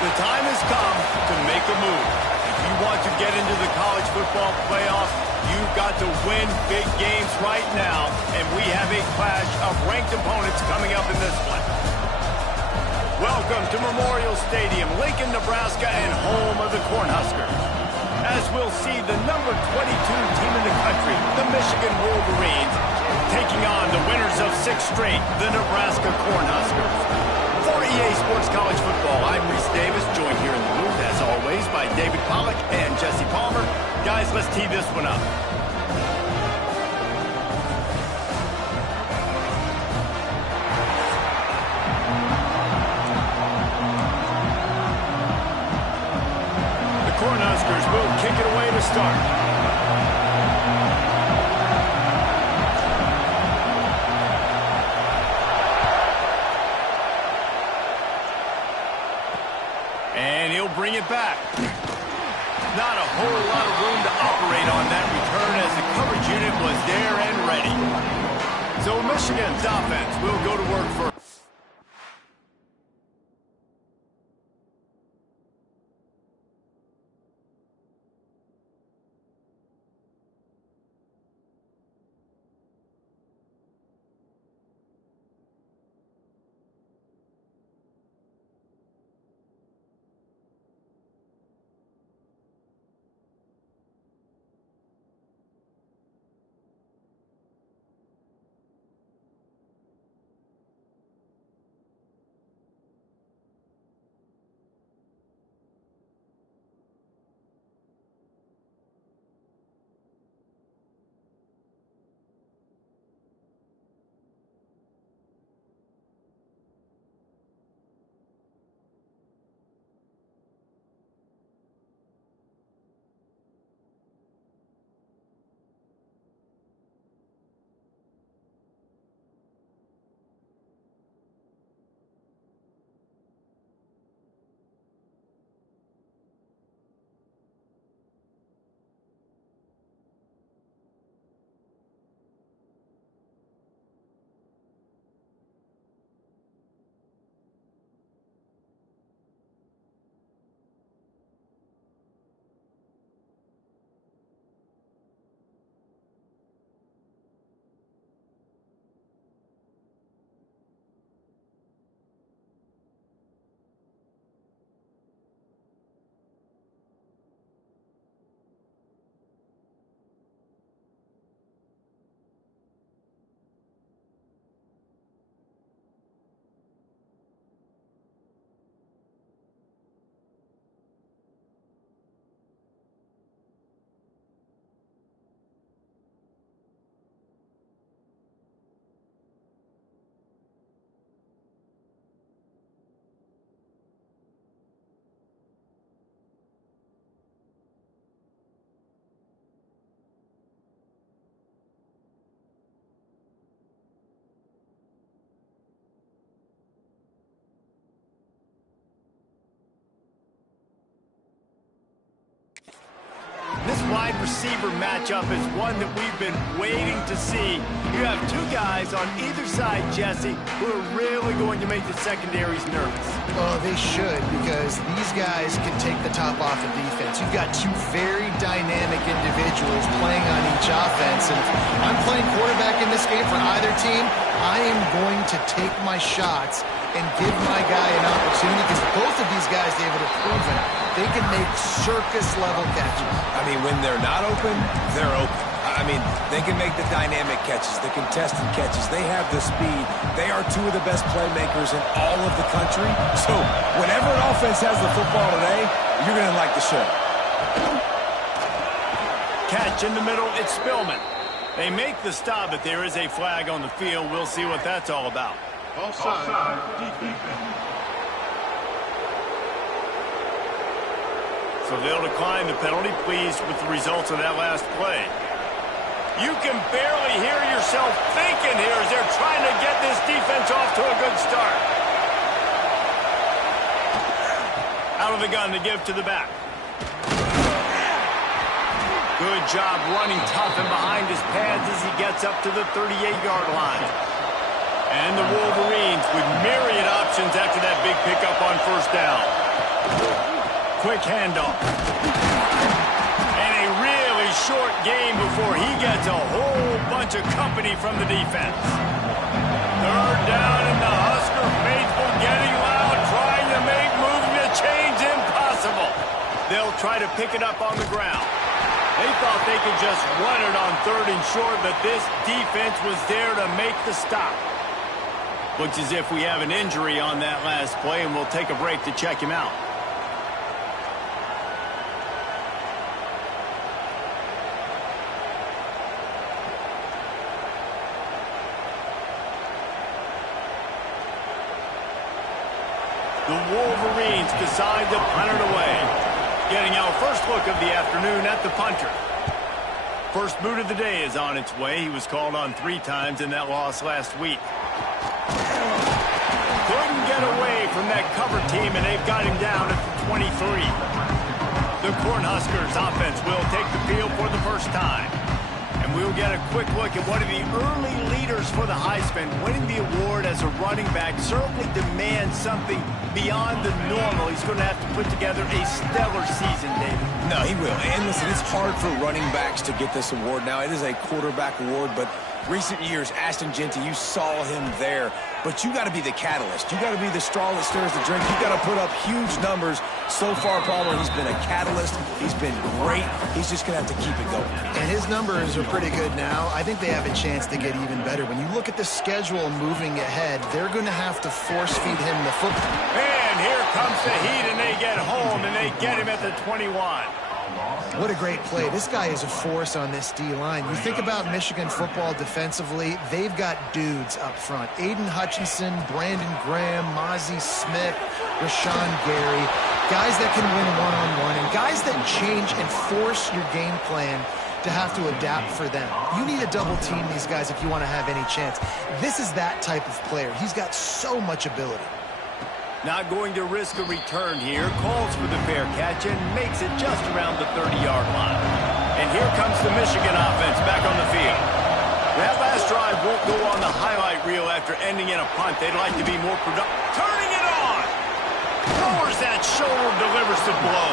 The time has come to make a move. If you want to get into the college football playoffs, you've got to win big games right now, and we have a clash of ranked opponents coming up in this one. Welcome to Memorial Stadium, Lincoln, Nebraska, and home of the Cornhuskers. As we'll see the number 22 team in the country, the Michigan Wolverines, taking on the winners of 6 straight, the Nebraska Cornhuskers. For EA Sports College Football, I'm Reese Davis, joined here in the booth, as always, by David Pollack and Jesse Palmer. Guys, let's tee this one up. The Cornhuskers will kick it away to start. And he'll bring it back. Not a whole lot of room to operate on that return as the coverage unit was there and ready. So Michigan's offense will go to work for. This wide receiver matchup is one that we've been waiting to see. You have 2 guys on either side, Jesse, who are really going to make the secondaries nervous. Well, they should, because these guys can take the top off the defense. You've got 2 very dynamic individuals playing on each offense, and if I'm playing quarterback in this game for either team, I am going to take my shots and give my guy an opportunity, because both of these guys, David, have proven they can make circus-level catches. I mean, when they're not open, they're open. I mean, they can make the dynamic catches, the contested catches. They have the speed. They are 2 of the best playmakers in all of the country. So whenever an offense has the football today, you're going to like the show. Catch in the middle, it's Spillman. They make the stop, but there is a flag on the field. We'll see what that's all about. Offside. Defense. So they'll decline the penalty, pleased with the results of that last play. You can barely hear yourself thinking here as they're trying to get this defense off to a good start. Out of the gun to give to the back. Good job running tough and behind his pads as he gets up to the 38-yard line. And the Wolverines with myriad options after that big pickup on first down. quick handoff. And a really short game before he gets a whole bunch of company from the defense. Third down, and the Husker faithful getting loud, trying to make moving the chains impossible. They'll try to pick it up on the ground. They thought they could just run it on 3rd and short, but this defense was there to make the stop. Looks as if we have an injury on that last play, and we'll take a break to check him out. The Wolverines decide to punt it away. Getting our first look of the afternoon at the punter. First boot of the day is on its way. He was called on 3 times in that loss last week. Couldn't get away from that cover team, and they've got him down at the 23. The Cornhuskers offense will take the field for the first time. And we'll get a quick look at one of the early leaders for the Heisman. Winning the award as a running back certainly demands something beyond the normal. He's going to have to put together a stellar season, David. No, he will. And listen, it's hard for running backs to get this award. Now, it is a quarterback award, but recent years, Ashton Genty, you saw him there. But you got to be the catalyst. You got to be the straw that stirs the drink. You got to put up huge numbers. So far, Palmer, he's been a catalyst. He's been great. He's just going to have to keep it going. And his numbers are pretty good now. I think they have a chance to get even better. When you look at the schedule moving ahead, they're going to have to force feed him the football. And here comes the heat, and they get home, and they get him at the 21. What a great play. This guy is a force on this D-line. You think about Michigan football defensively, they've got dudes up front. Aiden Hutchinson, Brandon Graham, Mozzie Smith, Rashawn Gary. Guys that can win one-on-one, and guys that change and force your game plan to have to adapt for them. You need to double team these guys if you want to have any chance. This is that type of player. He's got so much ability. Not going to risk a return here. Calls for the fair catch and makes it just around the 30-yard line. And here comes the Michigan offense back on the field. That last drive won't go on the highlight reel after ending in a punt. They'd like to be more productive. Turning it on! Lowers that shoulder, delivers the blow.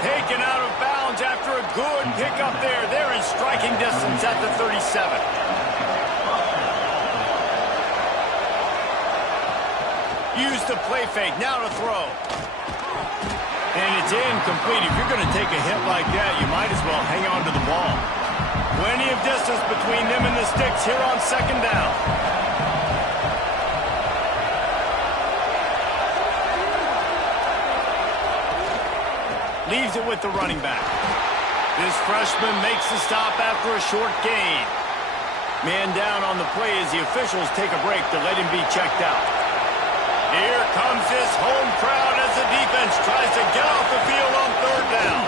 Taken out of bounds after a good pickup there. They're in striking distance at the 37. Use the play fake, now to throw. And it's incomplete. If you're going to take a hit like that, you might as well hang on to the ball. Plenty of distance between them and the sticks here on 2nd down. Leaves it with the running back. This freshman makes the stop after a short gain. Man down on the play as the officials take a break to let him be checked out. Here comes this home crowd as the defense tries to get off the field on 3rd down.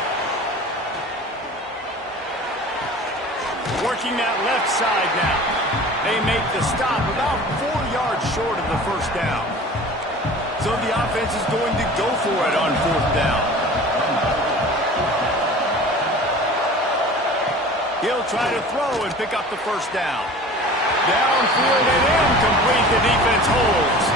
Working that left side now. They make the stop about 4 yards short of the 1st down. So the offense is going to go for it on 4th down. He'll try to throw and pick up the 1st down. Downfield and incomplete. The defense holds.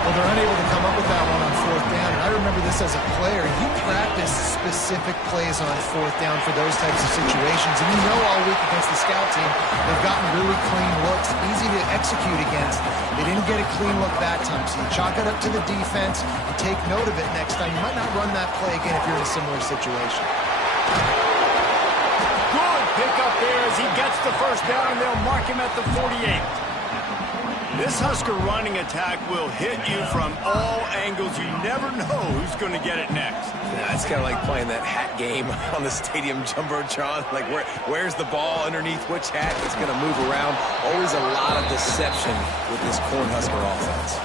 Well, they're unable to come up with that one on 4th down. And I remember this as a player. You practice specific plays on 4th down for those types of situations. And you know all week against the scout team, they've gotten really clean looks, easy to execute against. They didn't get a clean look that time. So you chalk it up to the defense and take note of it next time. You might not run that play again if you're in a similar situation. Good pick up there as he gets the 1st down. They'll mark him at the 48. This Husker running attack will hit you from all angles. You never know who's going to get it next. Yeah, it's kind of like playing that hat game on the stadium jumbotron. Like, where's the ball underneath which hat? It's going to move around. Always a lot of deception with this Cornhusker offense.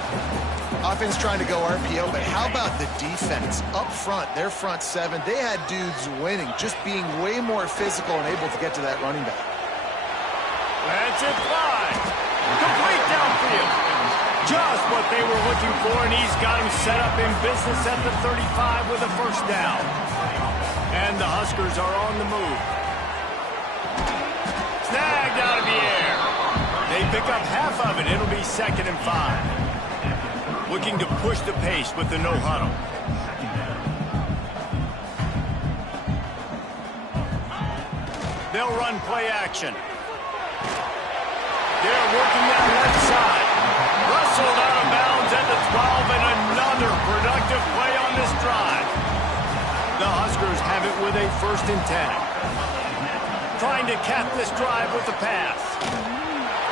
Offense trying to go RPO, but how about the defense? Up front, their front 7, they had dudes winning, just being way more physical and able to get to that running back. That's it, 5. Complete downfield. Just what they were looking for, and he's got him set up in business at the 35 with a 1st down. And the Huskers are on the move. Snagged out of the air. They pick up half of it. It'll be 2nd and 5. Looking to push the pace with the no huddle. They'll run play action. They're working that left side. Rustled out of bounds at the 12, and another productive play on this drive. The Huskers have it with a 1st and 10. Trying to cap this drive with the pass.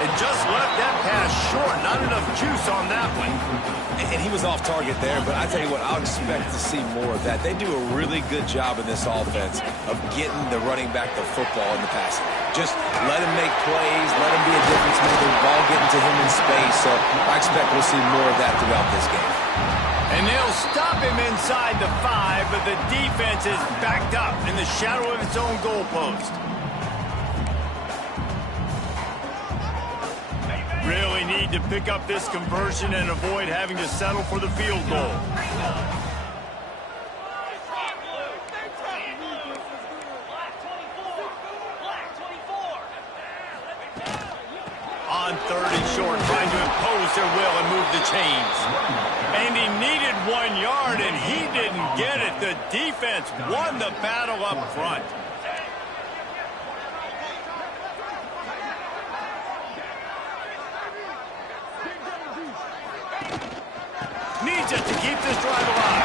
And just left that pass short. Not enough juice on that one. And he was off target there, but I tell you what, I'll expect to see more of that. They do a really good job in this offense of getting the running back the football in the passing. Just let him make plays, let him be a difference maker, ball getting to him in space. So I expect we'll see more of that throughout this game. And they'll stop him inside the 5, but the defense is backed up in the shadow of its own goalpost. Really need to pick up this conversion and avoid having to settle for the field goal. On 3rd and short, trying to impose their will and move the chains. And he needed 1 yard, and he didn't get it. The defense won the battle up front. Needs it to keep this drive alive.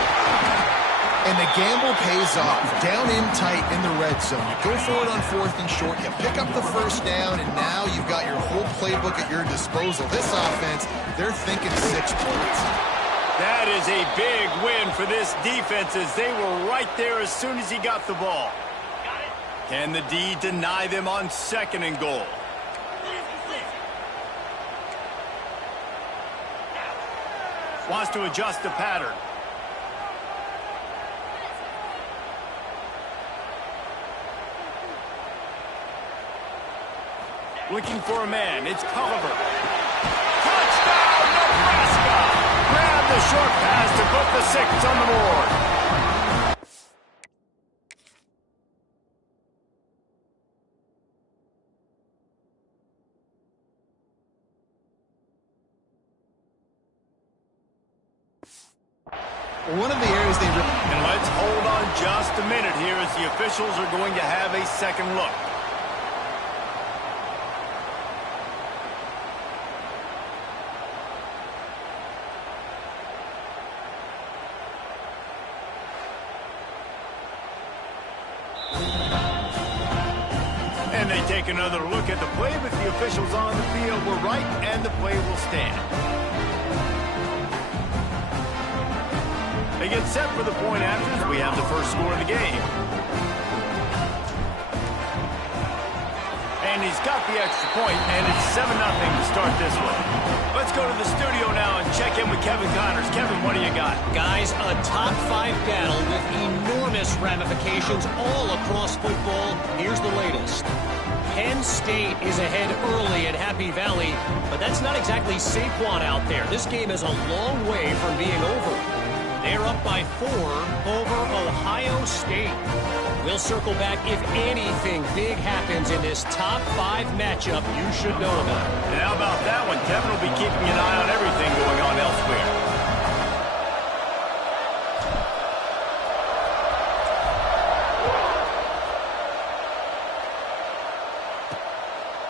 And the gamble pays off. Down in tight in the red zone. You go for it on 4th and short. You pick up the 1st down, and now you've got your whole playbook at your disposal. This offense, they're thinking 6 points. That is a big win for this defense as they were right there as soon as he got the ball. Can the D deny them on 2nd and goal? Wants to adjust the pattern. Looking for a man. It's Culliver. Touchdown, Nebraska! Grab the short pass to put the 6 on the board. One of the areas they... And let's hold on just a minute here as the officials are going to have a second look. And they take another look at the play, but the officials on the field were right, and the play will stand. They get set for the point after as we have the first score of the game. And he's got the extra point, and it's 7-0 to start this one. Let's go to the studio now and check in with Kevin Connors. Kevin, what do you got? Guys, a top 5 battle with enormous ramifications all across football. Here's the latest. Penn State is ahead early at Happy Valley, but that's not exactly Saquon out there. This game is a long way from being over. They're up by 4 over Ohio State. We'll circle back if anything big happens in this top 5 matchup you should know about. And how about that one? Kevin will be keeping an eye on everything going on elsewhere.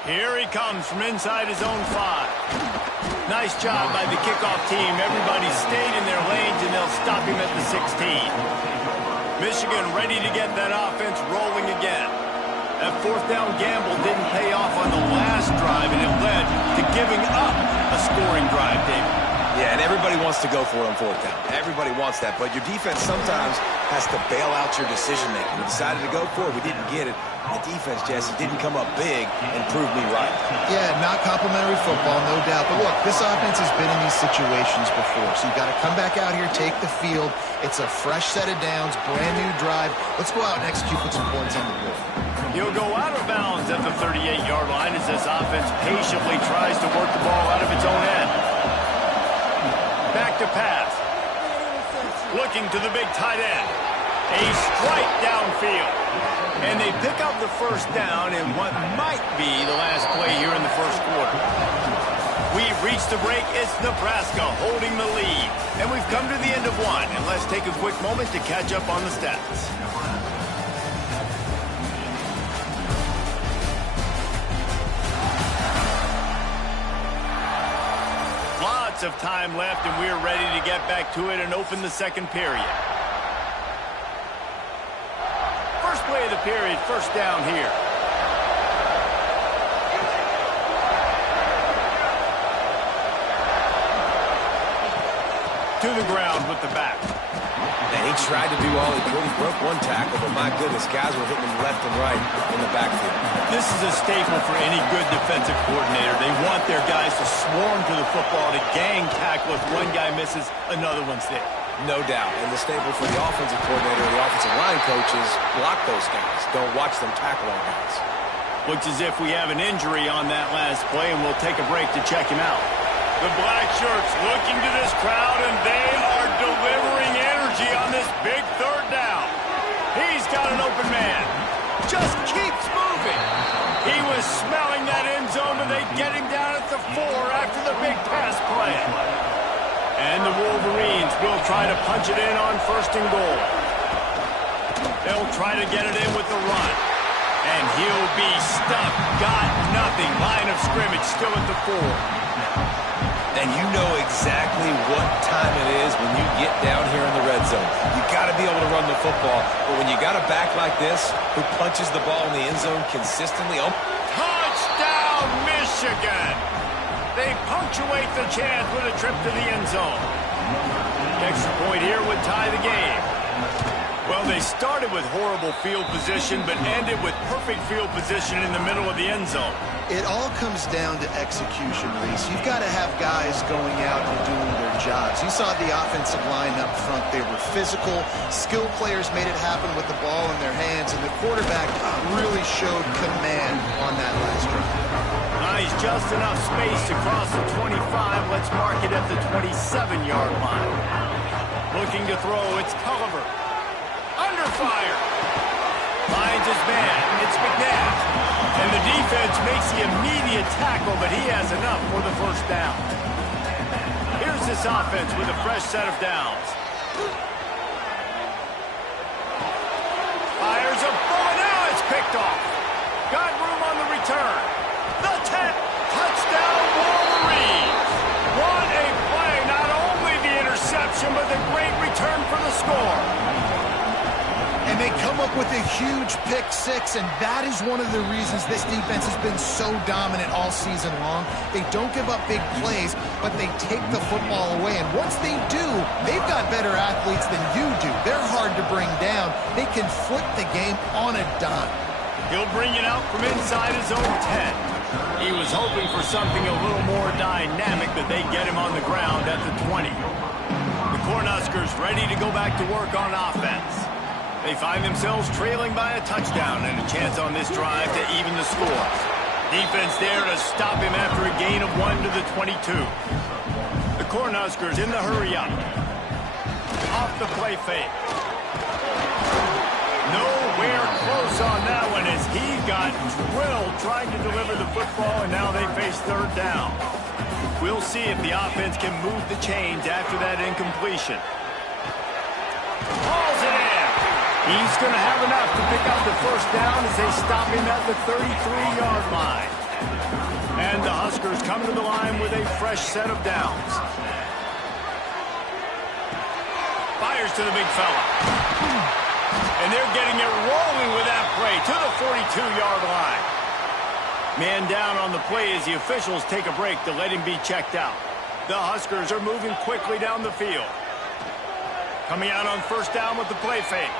Here he comes from inside his own 5. Nice job by the kickoff team. Everybody stayed in their lanes, and they'll stop him at the 16. Michigan ready to get that offense rolling again. That 4th down gamble didn't pay off on the last drive, and it led to giving up a scoring drive, David. Yeah, and everybody wants to go for it on 4th down. Everybody wants that, but your defense sometimes has to bail out your decision-making. We decided to go for it. We didn't get it. The defense, Jesse, didn't come up big and prove me right. Yeah, not complimentary football, no doubt. But look, this offense has been in these situations before, so you've got to come back out here, take the field. It's a fresh set of downs, brand new drive. Let's go out and execute with some points on the board. He'll go out of bounds at the 38-yard line as this offense patiently tries to work the ball out of its own end. Back to pass. Looking to the big tight end. A strike downfield. And they pick up the 1st down in what might be the last play here in the 1st quarter. We've reached the break. It's Nebraska holding the lead. And we've come to the end of one. And let's take a quick moment to catch up on the stats. minutes of time left, and we're ready to get back to it and open the second period. First play of the period, first down here. To the ground with the back. And he tried to do all he could. He broke one tackle, but my goodness, guys were hitting him left and right in the backfield. This is a staple for any good defensive coordinator. They want their guys to swarm to the football, to gang tackle. If one guy misses, another one's there. No doubt. And the staple for the offensive coordinator and the offensive line coaches, block those guys. Don't watch them tackle our guys. Looks as if we have an injury on that last play, and we'll take a break to check him out. The black shirts looking to this crowd, and they are delivering energy on this big third down. He's got an open man. Just keeps moving. He was smelling that end zone, but they get him down at the 4 after the big pass play. And the Wolverines will try to punch it in on first and goal. They'll try to get it in with the run. And he'll be stuffed. Got nothing. Line of scrimmage still at the 4. And you know exactly what time it is when you get down here in the red zone. You got to be able to run the football. But when you got a back like this who punches the ball in the end zone consistently. Touchdown, Michigan! They punctuate the chance with a trip to the end zone. Extra point here would tie the game. Well, they started with horrible field position, but ended with perfect field position in the middle of the end zone. It all comes down to execution, Reese. You've got to have guys going out and doing their jobs. You saw the offensive line up front. They were physical. Skilled players made it happen with the ball in their hands, and the quarterback really showed command on that last drive. Nice, just enough space to cross the 25. Let's mark it at the 27-yard line. Looking to throw, it's Culliver. Under fire. Finds his man. It's McNabb. And the defense makes the immediate tackle, but he has enough for the first down. Here's this offense with a fresh set of downs. Fires a ball. Now it's picked off. Got room on the return. The 10. Touchdown, Wolverines. What a play. Not only the interception, but the great return for the score. And they come up with a huge pick six, and that is one of the reasons this defense has been so dominant all season long. They don't give up big plays, but they take the football away. And once they do, they've got better athletes than you do. They're hard to bring down. They can flip the game on a dime. He'll bring it out from inside his own 10. He was hoping for something a little more dynamic, but they get him on the ground at the 20. The Cornhuskers ready to go back to work on offense. They find themselves trailing by a touchdown and a chance on this drive to even the score. Defense there to stop him after a gain of 1 to the 22. The Cornhuskers in the hurry-up. Off the play fake. Nowhere close on that one as he got drilled trying to deliver the football, and now they face third down. We'll see if the offense can move the chains after that incompletion. Hauls it in. He's going to have enough to pick up the first down as they stop him at the 33-yard line. And the Huskers come to the line with a fresh set of downs. Fires to the big fella. And they're getting it rolling with that play to the 42-yard line. Man down on the play as the officials take a break to let him be checked out. The Huskers are moving quickly down the field. Coming out on first down with the play fake.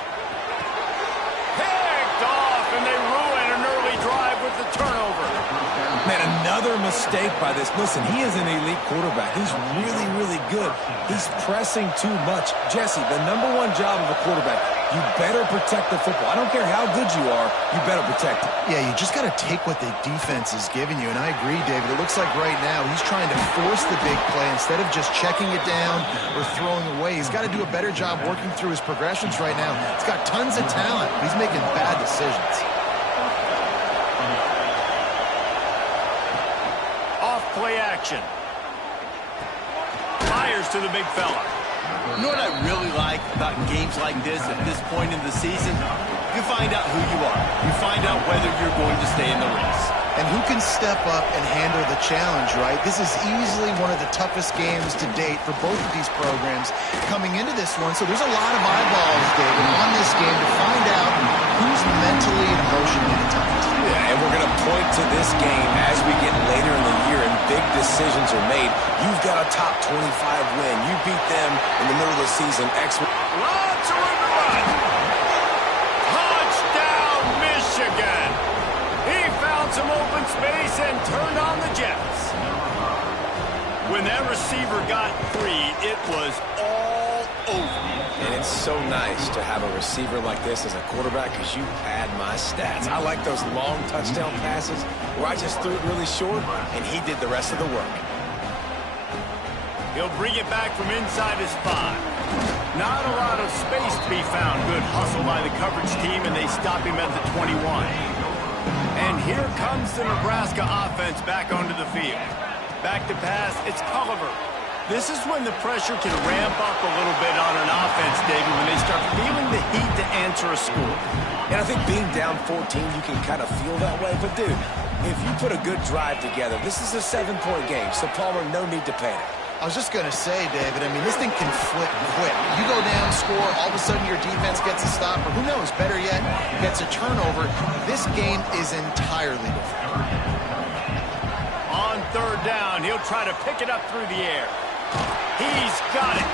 Picked off, and they ruin an early drive with the turnover. Man, another mistake by this. Listen, he is an elite quarterback. He's really, really good. He's pressing too much. Jesse, the #1 job of a quarterback, you better protect the football. I don't care how good you are, you better protect it. Yeah, you just got to take what the defense is giving you, and I agree, David. It looks like right now he's trying to force the big play instead of just checking it down or throwing away. He's got to do a better job working through his progressions right now. He's got tons of talent. He's making bad decisions. Play action. Fires to the big fella. You know what I really like about games like this at this point in the season? You find out who you are. You find out whether you're going to stay in the race. And who can step up and handle the challenge, right? This is easily one of the toughest games to date for both of these programs coming into this one. So there's a lot of eyeballs, David, on this game to find out who's mentally and emotionally the toughest. Yeah, and we're going to point to this game as we get later in the year and big decisions are made. You've got a top 25 win. You beat them in the middle of the season. Lots of room to run. Touchdown, Michigan. He found some open space and turned on the Jets. When that receiver got free, it was all over. And it's so nice to have a receiver like this as a quarterback because you pad my stats. I like those long touchdown passes where I just threw it really short and he did the rest of the work. He'll bring it back from inside his 5. Not a lot of space to be found. Good hustle by the coverage team, and they stop him at the 21. And here comes the Nebraska offense back onto the field. Back to pass, it's Culliver. This is when the pressure can ramp up a little bit on an offense, David, when they start feeling the heat to answer a score. And I think being down 14, you can kind of feel that way. But, dude, if you put a good drive together, this is a 7-point game, so Palmer, no need to panic. I was just going to say, David, I mean, this thing can flip quick. You go down, score, all of a sudden your defense gets a stop, or who knows, better yet, gets a turnover. This game is entirely different. On third down, he'll try to pick it up through the air. He's got it.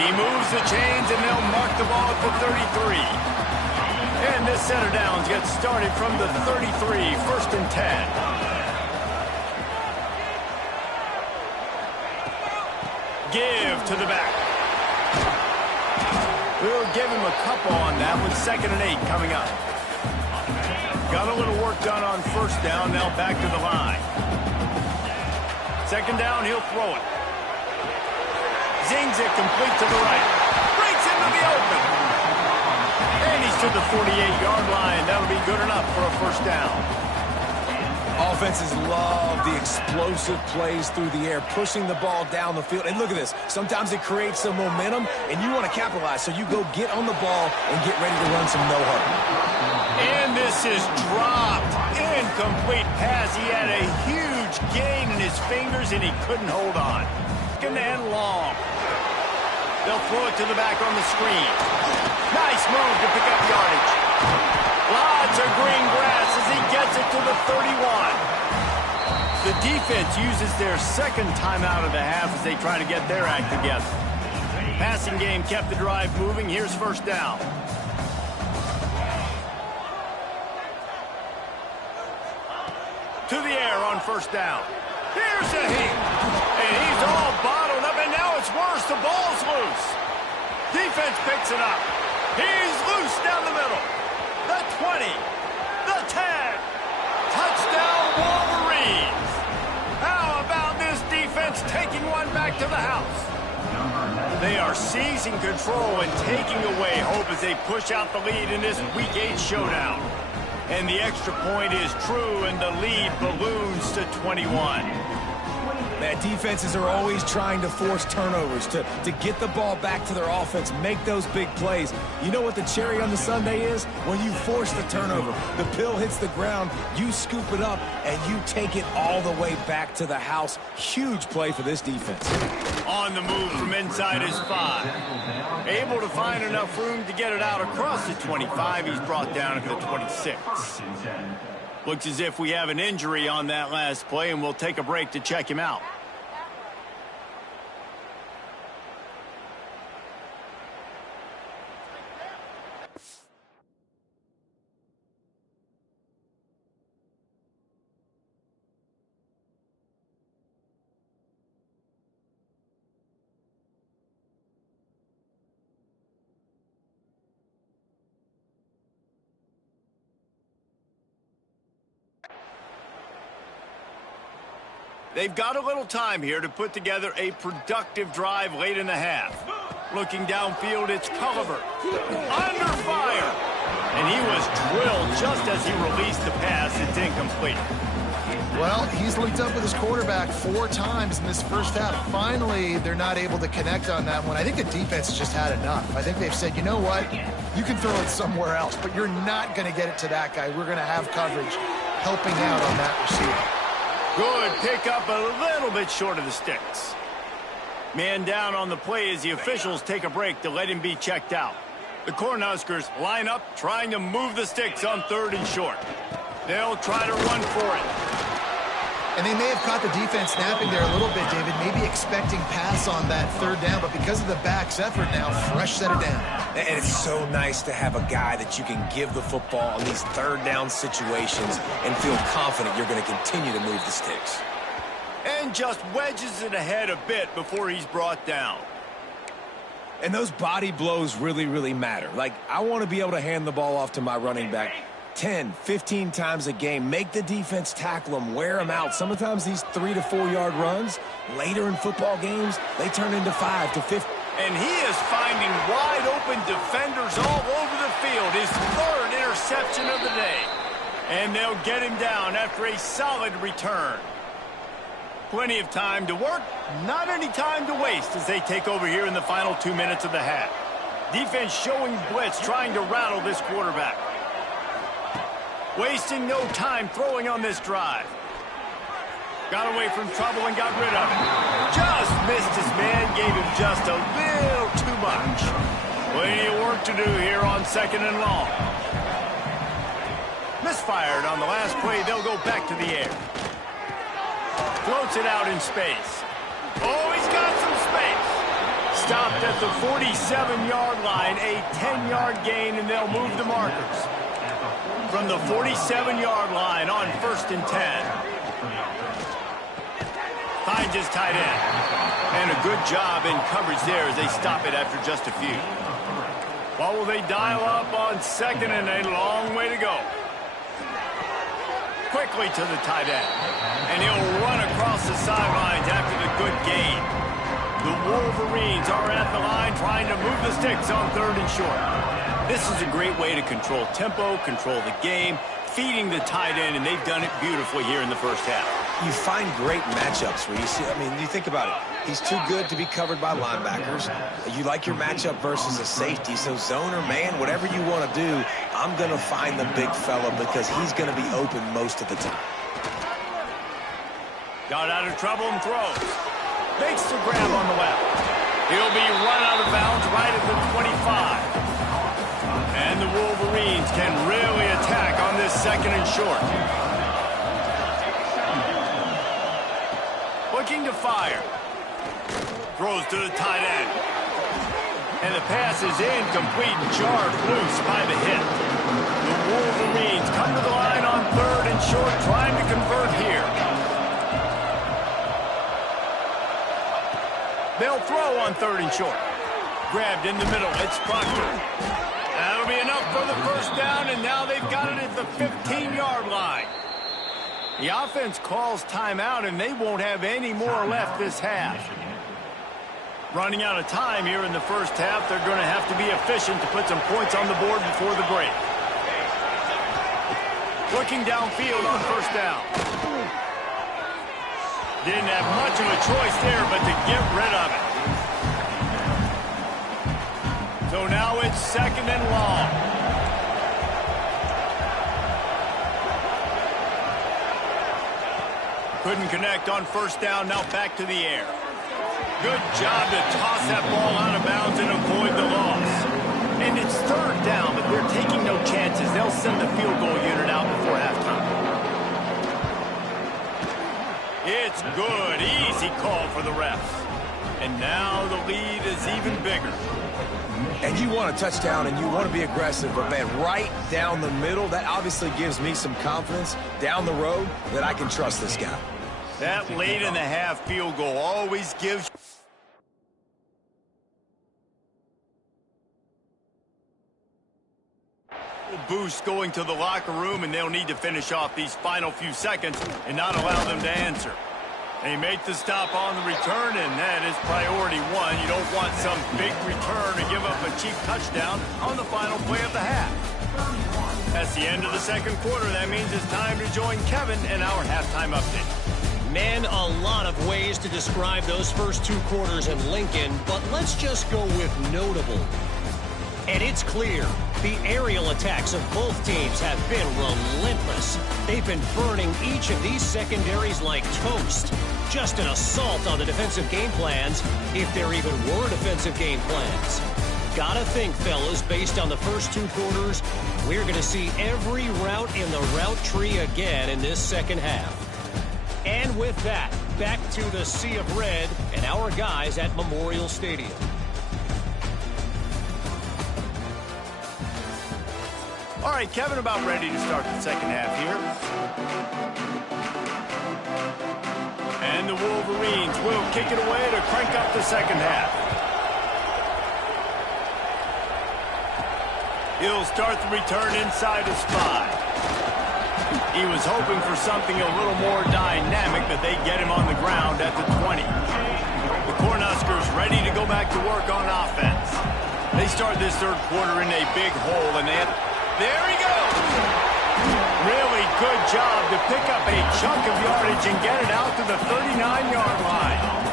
He moves the chains, and they'll mark the ball at the 33. And this set of downs gets started from the 33, 1st and 10. Give to the back. We'll give him a couple on that one. 2nd and 8 coming up. Got a little work done on 1st down. Now back to the line. 2nd down, he'll throw it. Zings it complete to the right. Breaks into the open. And he's to the 48-yard line. That'll be good enough for a 1st down. Offenses love the explosive plays through the air, pushing the ball down the field. And look at this. Sometimes it creates some momentum, and you want to capitalize. So you go get on the ball and get ready to run some no-huddle. And this is dropped. Incomplete pass. He had a huge gain in his fingers, and he couldn't hold on. And long. They'll throw it to the back on the screen. Nice move to pick up yardage. Lots of green grass as he gets it to the 31. The defense uses their 2nd timeout of the half as they try to get their act together. Passing game kept the drive moving. Here's 1st down. To the air on 1st down. Here's a hit. And he's all bottled up, and now it's worse. The ball's loose. Defense picks it up. He's loose down the middle. The 20. The 10. Touchdown, Wolverines. How about this defense taking one back to the house? They are seizing control and taking away hope as they push out the lead in this Week 8 showdown. And the extra point is true, and the lead balloons to 21. Man, defenses are always trying to force turnovers, to get the ball back to their offense, make those big plays. You know what the cherry on the sundae is? When you force the turnover, the pill hits the ground, you scoop it up, and you take it all the way back to the house. Huge play for this defense. On the move from inside his 5. Able to find enough room to get it out across the 25. He's brought down to the 26. Looks as if we have an injury on that last play, and we'll take a break to check him out. They've got a little time here to put together a productive drive late in the half. Looking downfield, it's Culliver. Under fire. And he was drilled just as he released the pass. It's incomplete. Well, he's linked up with his quarterback 4 times in this first half. Finally, they're not able to connect on that one. I think the defense has just had enough. I think they've said, you know what? You can throw it somewhere else, but you're not going to get it to that guy. We're going to have coverage helping out on that receiver. Good pickup, a little bit short of the sticks. Man down on the play as the officials take a break to let him be checked out. The Cornhuskers line up, trying to move the sticks on 3rd and short. They'll try to run for it. And they may have caught the defense snapping there a little bit, David, maybe expecting pass on that 3rd down, but because of the back's effort now, fresh set of down. And it's so nice to have a guy that you can give the football on these 3rd down situations and feel confident you're going to continue to move the sticks. And just wedges it ahead a bit before he's brought down. And those body blows really, really matter. Like, I want to be able to hand the ball off to my running back 10, 15 times a game. Make the defense tackle them, wear them out. Sometimes these 3 to 4 yard runs, later in football games, they turn into 5 to 15. And he is finding wide open defenders all over the field. His 3rd interception of the day. And they'll get him down after a solid return. Plenty of time to work, not any time to waste as they take over here in the final 2 minutes of the half. Defense showing blitz, trying to rattle this quarterback. Wasting no time throwing on this drive. Got away from trouble and got rid of it. Just missed his man, gave him just a little too much. Plenty of work to do here on 2nd and long. Misfired on the last play, they'll go back to the air. Floats it out in space. Oh, he's got some space. Stopped at the 47-yard line, a 10-yard gain, and they'll move the markers. From the 47-yard line on 1st and 10. Finds his tight end. And a good job in coverage there as they stop it after just a few. What will they dial up on 2nd and a long way to go? Quickly to the tight end. And he'll run across the sidelines after the good gain. The Wolverines are at the line trying to move the sticks on 3rd and short. This is a great way to control tempo, control the game, feeding the tight end, and they've done it beautifully here in the first half. You find great matchups where you see, you think about it. He's too good to be covered by linebackers. You like your matchup versus a safety, so zone or man, whatever you want to do, I'm going to find the big fella because he's going to be open most of the time. Got out of trouble and throws. Makes the grab on the left. He'll be run out of bounds right at the 25. And the Wolverines can really attack on this 2nd and short. Looking to fire. Throws to the tight end. And the pass is incomplete, jarred loose by the hit. The Wolverines come to the line on 3rd and short, trying to convert here. They'll throw on 3rd and short. Grabbed in the middle. It's Proctor. That'll be enough for the first down, and now they've got it at the 15-yard line. The offense calls timeout, and they won't have any more left this half. Running out of time here in the first half, they're going to have to be efficient to put some points on the board before the break. Looking downfield on 1st down. Didn't have much of a choice there, but to get rid of it. So now it's 2nd and long. Couldn't connect on 1st down, now back to the air. Good job to toss that ball out of bounds and avoid the loss. And it's 3rd down, but they're taking no chances. They'll send the field goal unit out before halftime. It's good, easy call for the refs. And now the lead is even bigger. And you want a touchdown and you want to be aggressive, but man, right down the middle, that obviously gives me some confidence down the road that I can trust this guy. That late in the half field goal always gives boost going to the locker room, and they'll need to finish off these final few seconds and not allow them to answer. They make the stop on the return, and that is priority one. You don't want some big return to give up a cheap touchdown on the final play of the half. That's the end of the second quarter. That means it's time to join Kevin in our halftime update. Man, a lot of ways to describe those first two quarters in Lincoln, but let's just go with notable. And it's clear, the aerial attacks of both teams have been relentless. They've been burning each of these secondaries like toast. Just an assault on the defensive game plans, if there even were defensive game plans. Gotta think, fellas, based on the first two quarters, we're going to see every route in the route tree again in this second half. And with that, back to the Sea of Red and our guys at Memorial Stadium. All right, Kevin, about ready to start the second half here. And the Wolverines will kick it away to crank up the second half. He'll start the return inside his 5. He was hoping for something a little more dynamic, but they get him on the ground at the 20. The Cornhuskers ready to go back to work on offense. They start this third quarter in a big hole, and there he goes! Really good job to pick up a chunk of yardage and get it out to the 39-yard line.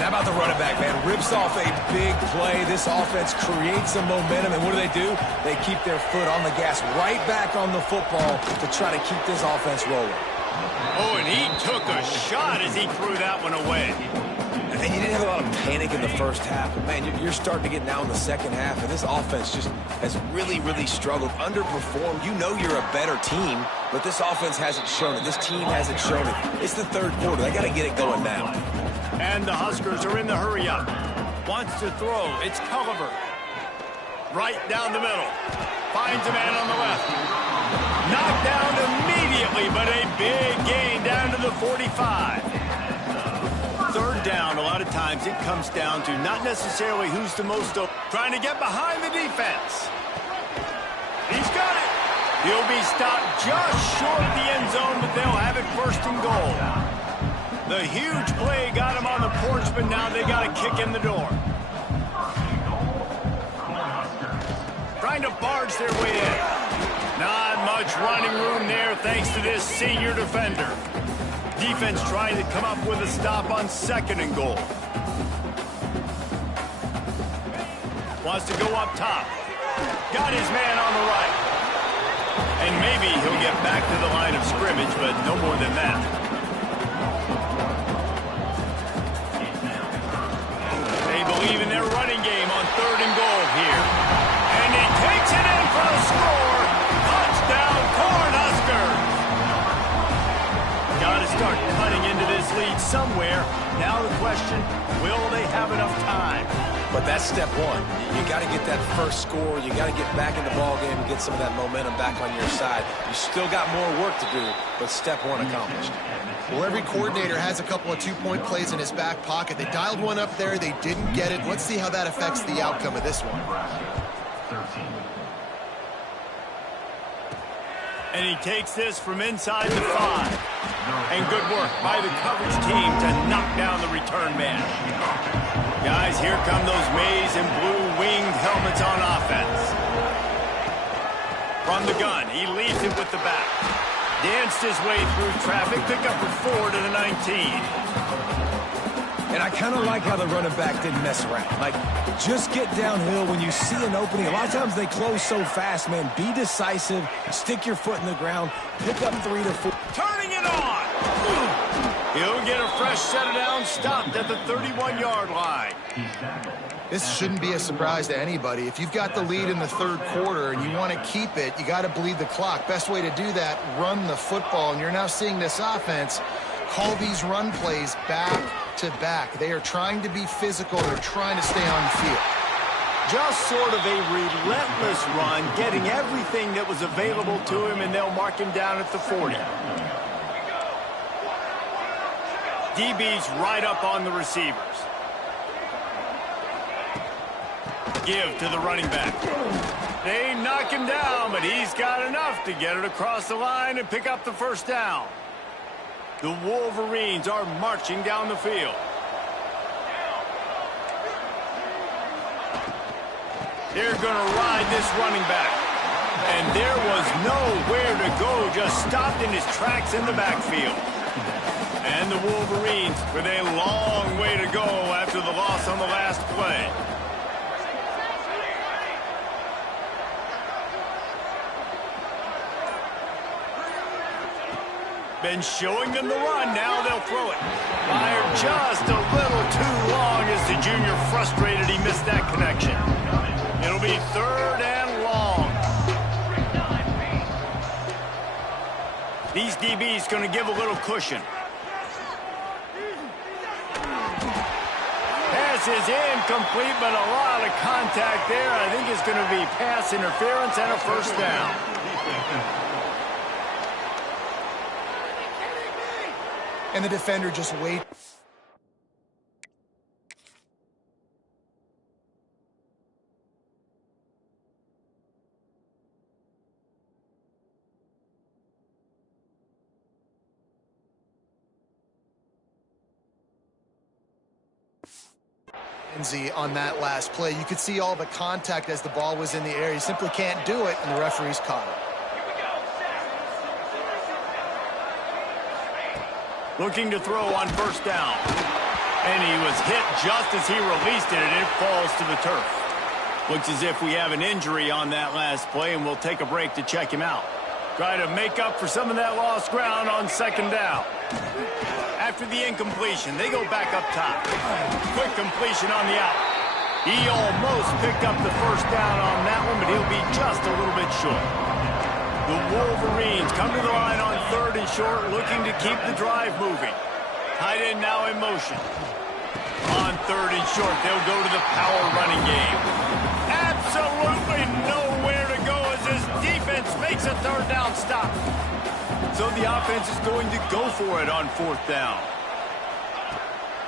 And how about the running back, man? Rips off a big play. This offense creates some momentum, and what do? They keep their foot on the gas right back on the football to try to keep this offense rolling. Oh, and he took a shot as he threw that one away. And you didn't have a lot of panic in the first half, but, man, you're starting to get now in the second half, and this offense just has really, really struggled, underperformed. You know you're a better team, but this offense hasn't shown it. This team hasn't shown it. It's the third quarter. They got to get it going now. And the Huskers are in the hurry-up. Wants to throw. It's Culliver. Right down the middle. Finds a man on the left. Knocked down immediately, but a big gain down to the 45. Third down, a lot of times it comes down to not necessarily who's the most open. Trying to get behind the defense. He's got it. He'll be stopped just short of the end zone, but they'll have it first and goal. The huge play got him on the porch, but now they got a kick in the door. Trying to barge their way in. Not much running room there thanks to this senior defender. Defense trying to come up with a stop on second and goal. Wants to go up top. Got his man on the right. And maybe he'll get back to the line of scrimmage, but no more than that. They believe in their running game on third and goal here. And he takes it in for the score. Touchdown, Cornhuskers! Got to start cutting into this lead somewhere. Now the question, will they have enough time? But that's step one. You got to get that first score. You got to get back in the ball game and get some of that momentum back on your side. You still got more work to do, but step one accomplished. Well, every coordinator has a couple of two-point plays in his back pocket. They dialed one up there. They didn't get it. Let's see how that affects the outcome of this one. And he takes this from inside the 5. And good work by the coverage team to knock down the return man. Guys, here come those maize and blue winged helmets on offense. From the gun, he leaves it with the back. Danced his way through traffic, pick up a 4 to the 19. And I kind of like how the running back didn't mess around. Like, just get downhill when you see an opening. A lot of times they close so fast, man. Be decisive. Stick your foot in the ground. Pick up 3 to 4. Turning it on! He'll get a fresh set of downs stopped at the 31-yard line. This shouldn't be a surprise to anybody. If you've got the lead in the third quarter and you want to keep it, you got to bleed the clock. Best way to do that, run the football. And you're now seeing this offense call these run plays back to back. They are trying to be physical. They're trying to stay on the field. Just sort of a relentless run, getting everything that was available to him, and they'll mark him down at the 40. DB's right up on the receivers. Give to the running back. They knock him down, but he's got enough to get it across the line and pick up the first down. The Wolverines are marching down the field. They're going to ride this running back. And there was nowhere to go, just stopped in his tracks in the backfield. And the Wolverines with a long way to go after the loss on the last play. Been showing them the run, now they'll throw it. Fired just a little too long as the junior frustrated he missed that connection. It'll be 3rd and long. These DBs going to give a little cushion. Pass is incomplete, but a lot of contact there. I think it's going to be pass interference and a first down. And the defender just waits. On that last play, you could see all the contact as the ball was in the air. He simply can't do it, and the referee's caught it. Looking to throw on first down. And he was hit just as he released it, and it falls to the turf. Looks as if we have an injury on that last play, and we'll take a break to check him out. Try to make up for some of that lost ground on second down. After the incompletion, they go back up top. Quick completion on the out. He almost picked up the first down on that one, but he'll be just a little bit short. The Wolverines come to the line on 3rd and short, looking to keep the drive moving. Tight end now in motion. On 3rd and short, they'll go to the power running game. Absolutely nowhere to go as this defense makes a 3rd down stop. So the offense is going to go for it on 4th down.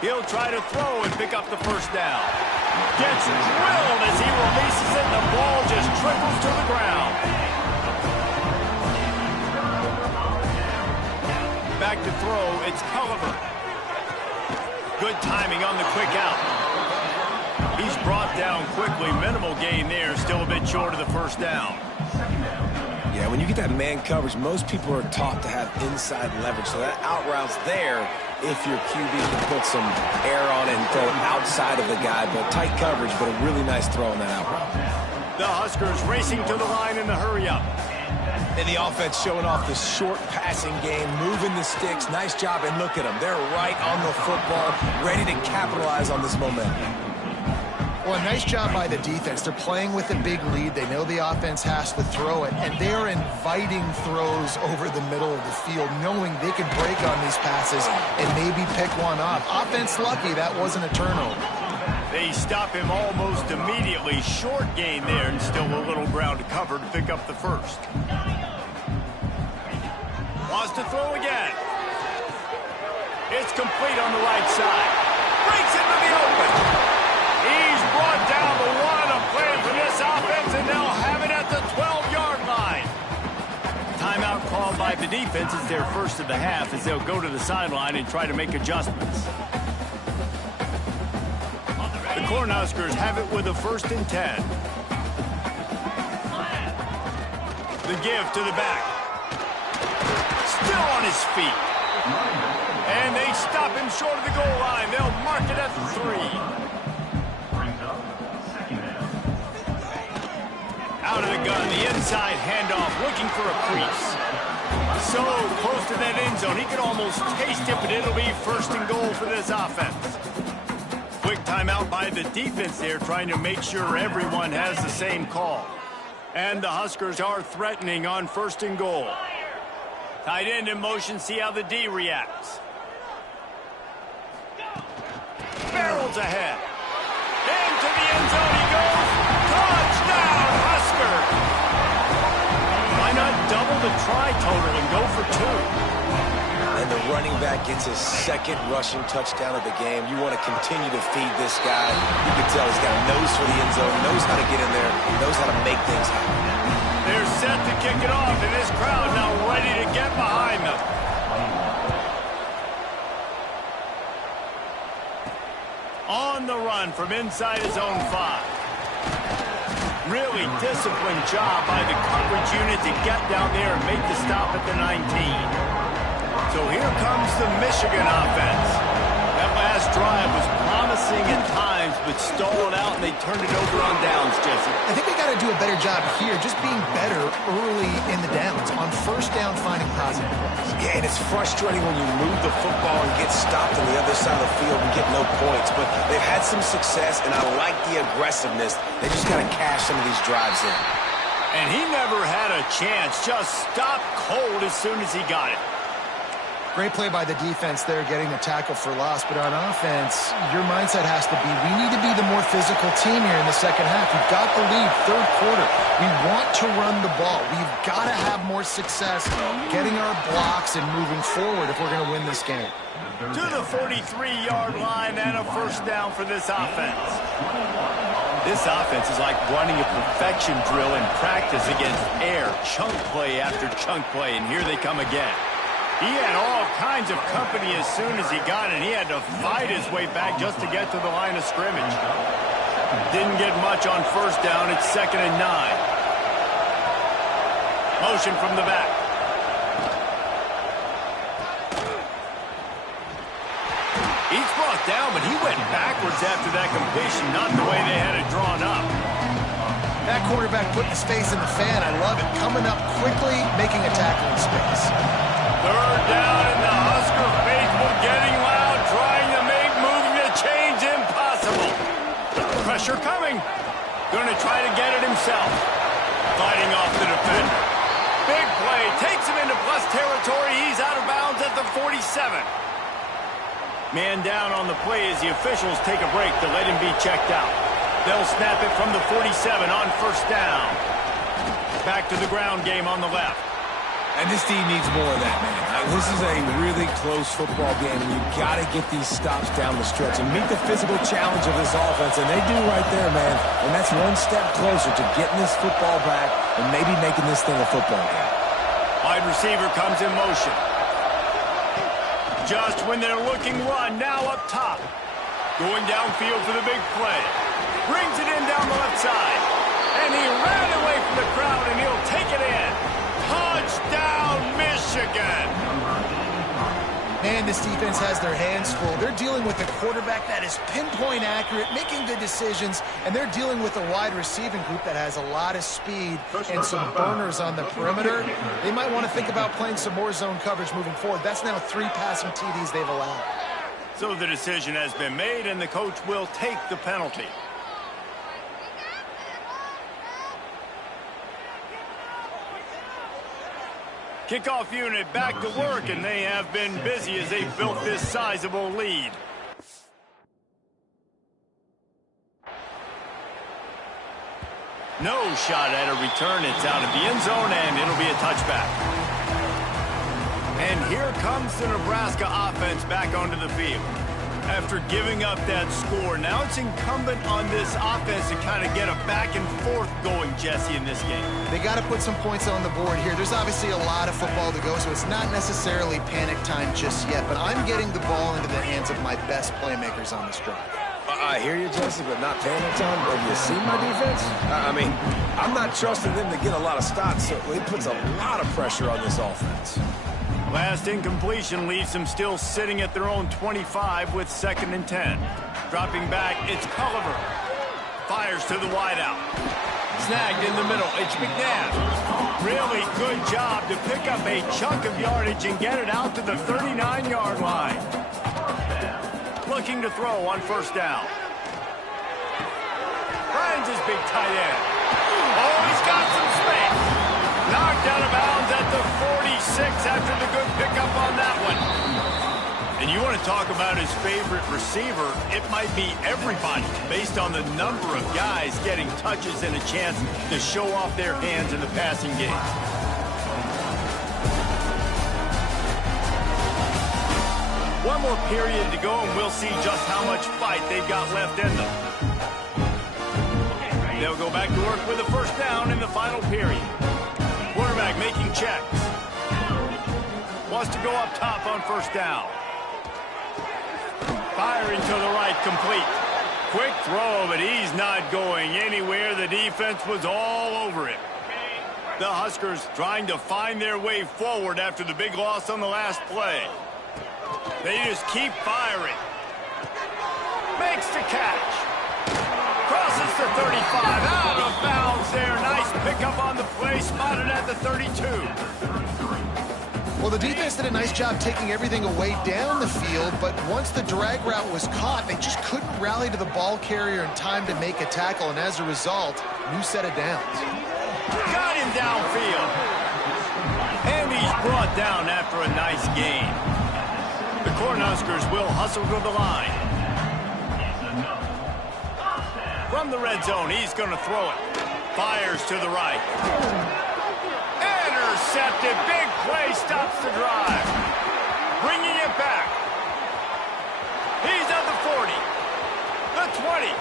He'll try to throw and pick up the first down. Gets drilled as he releases it, and the ball just triples to the ground. Back to throw, it's Culliver. Good timing on the quick out. He's brought down quickly. Minimal gain there, still a bit short of the first down. Yeah, when you get that man coverage, most people are taught to have inside leverage. So that out route's there if your QB can put some air on it and throw it outside of the guy. But tight coverage, but a really nice throw on that out route. The Huskers racing to the line in the hurry-up. And the offense showing off the short passing game, moving the sticks. Nice job, and look at them. They're right on the football, ready to capitalize on this momentum. Well, a nice job by the defense. They're playing with a big lead. They know the offense has to throw it, and they're inviting throws over the middle of the field, knowing they can break on these passes and maybe pick one off. Offense lucky that wasn't a turnover. They stop him almost immediately. Short gain there, and still a little ground to cover to pick up the first. Wants to throw again. It's complete on the right side. Breaks into the open. He's brought down the one. A play for this offense, and they'll have it at the 12-yard line. Timeout called by the defense is their first of the half as they'll go to the sideline and try to make adjustments. The Cornhuskers have it with a 1st and 10. The give to the back. Still on his feet. And they stop him short of the goal line. They'll mark it at the 3. Out of the gun, the inside handoff, looking for a crease. So close to that end zone, he could almost taste it, but it'll be 1st and goal for this offense. Quick timeout by the defense there, trying to make sure everyone has the same call. And the Huskers are threatening on 1st and goal. Tight end in motion, see how the D reacts. Barrels ahead. Into the end zone he goes. Touchdown, Huskers! Why not double the try total and go for 2? And the running back gets his 2nd rushing touchdown of the game. You want to continue to feed this guy. You can tell he's got a nose for the end zone, knows how to get in there, knows how to make things happen. They're set to kick it off, and this crowd now ready to get behind them. On the run from inside his own 5. Really disciplined job by the coverage unit to get down there and make the stop at the 19. So here comes the Michigan offense. That last drive was promising at times, but stalled out, and they turned it over on downs, Jesse. I think they got to do a better job here, just being better early in the downs. On first down, finding positive plays. Yeah, and it's frustrating when you move the football and get stopped on the other side of the field and get no points. But they've had some success, and I like the aggressiveness. They just got to cash some of these drives in. And he never had a chance. Just stopped cold as soon as he got it. Great play by the defense there, getting the tackle for loss. But on offense, your mindset has to be, we need to be the more physical team here in the second half. We've got the lead, third quarter. We want to run the ball. We've got to have more success getting our blocks and moving forward if we're going to win this game. To the 43-yard line and a first down for this offense. This offense is like running a perfection drill in practice against air. Chunk play after chunk play, and here they come again. He had all kinds of company as soon as he got it. He had to fight his way back just to get to the line of scrimmage. Didn't get much on first down. It's 2nd and 9. Motion from the back. He's brought down, but he went backwards after that completion, not the way they had it drawn up. That quarterback putting his face in the fan. I love it. Coming up quickly, making a tackle in space. Third down, and the Husker faithful getting loud, trying to make moving the chains impossible. Pressure coming. Going to try to get it himself. Fighting off the defender. Big play. Takes him into plus territory. He's out of bounds at the 47. Man down on the play as the officials take a break to let him be checked out. They'll snap it from the 47 on first down. Back to the ground game on the left. And this team needs more of that, man. This is a really close football game, and you've got to get these stops down the stretch and meet the physical challenge of this offense, and they do right there, man. And that's one step closer to getting this football back and maybe making this thing a football game. Wide receiver comes in motion. Just when they're looking run, now up top. Going downfield for the big play. Brings it in down the left side. And he ran away from the crowd, and he'll take it in. Touchdown, Michigan! Man, this defense has their hands full. They're dealing with a quarterback that is pinpoint accurate, making good decisions, and they're dealing with a wide receiving group that has a lot of speed and some burners on the perimeter. They might want to think about playing some more zone coverage moving forward. That's now 3 passing TDs they've allowed. So the decision has been made, and the coach will take the penalty. Kickoff unit back to work, and they have been busy as they built this sizable lead. No shot at a return. It's out of the end zone, and it'll be a touchback. And here comes the Nebraska offense back onto the field. After giving up that score, now it's incumbent on this offense to kind of get a back and forth going, Jesse, in this game. They got to put some points on the board here. There's obviously a lot of football to go, so it's not necessarily panic time just yet, but I'm getting the ball into the hands of my best playmakers on this drive. I hear you, Jesse, but not panic time. Have you seen my defense? I mean, I'm not trusting them to get a lot of stops, so it puts a lot of pressure on this offense. Last incompletion leaves them still sitting at their own 25 with 2nd and 10. Dropping back, it's Culliver. Fires to the wideout. Snagged in the middle, it's McNabb. Really good job to pick up a chunk of yardage and get it out to the 39-yard line. Looking to throw on first down. Finds his big tight end. Oh, he's got some space. Knocked out of bounds at the 46 after the good pickup on that one. And you want to talk about his favorite receiver, it might be everybody based on the number of guys getting touches and a chance to show off their hands in the passing game. One more period to go, and we'll see just how much fight they've got left in them. They'll go back to work with a first down in the final period. Quarterback making checks. Wants to go up top on first down. Firing to the right, complete. quick throw, but he's not going anywhere. The defense was all over it. The Huskers trying to find their way forward after the big loss on the last play. They just keep firing. Makes the catch. Crosses the 35. Out of bounds there. Nice pickup on the play. Spotted at the 32. Well, the defense did a nice job taking everything away down the field, but once the drag route was caught, they just couldn't rally to the ball carrier in time to make a tackle, and as a result, new set of downs. Got him downfield. And he's brought down after a nice gain. The Cornhuskers will hustle to the line. From the red zone, he's going to throw it. Fires to the right. Intercepted. Big play stops the drive. Bringing it back. He's at the 40. The 20.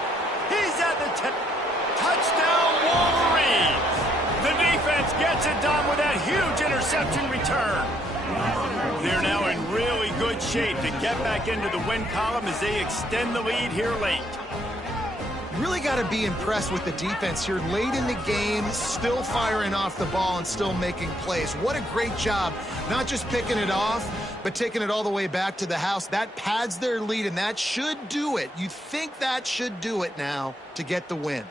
He's at the 10. Touchdown, Wolverines. The defense gets it done with that huge interception return. They're now in really good shape to get back into the win column as they extend the lead here late. Really got to be impressed with the defense here late in the game, still firing off the ball and still making plays. What a great job, not just picking it off, but taking it all the way back to the house. That pads their lead, and that should do it. You think that should do it now to get the win.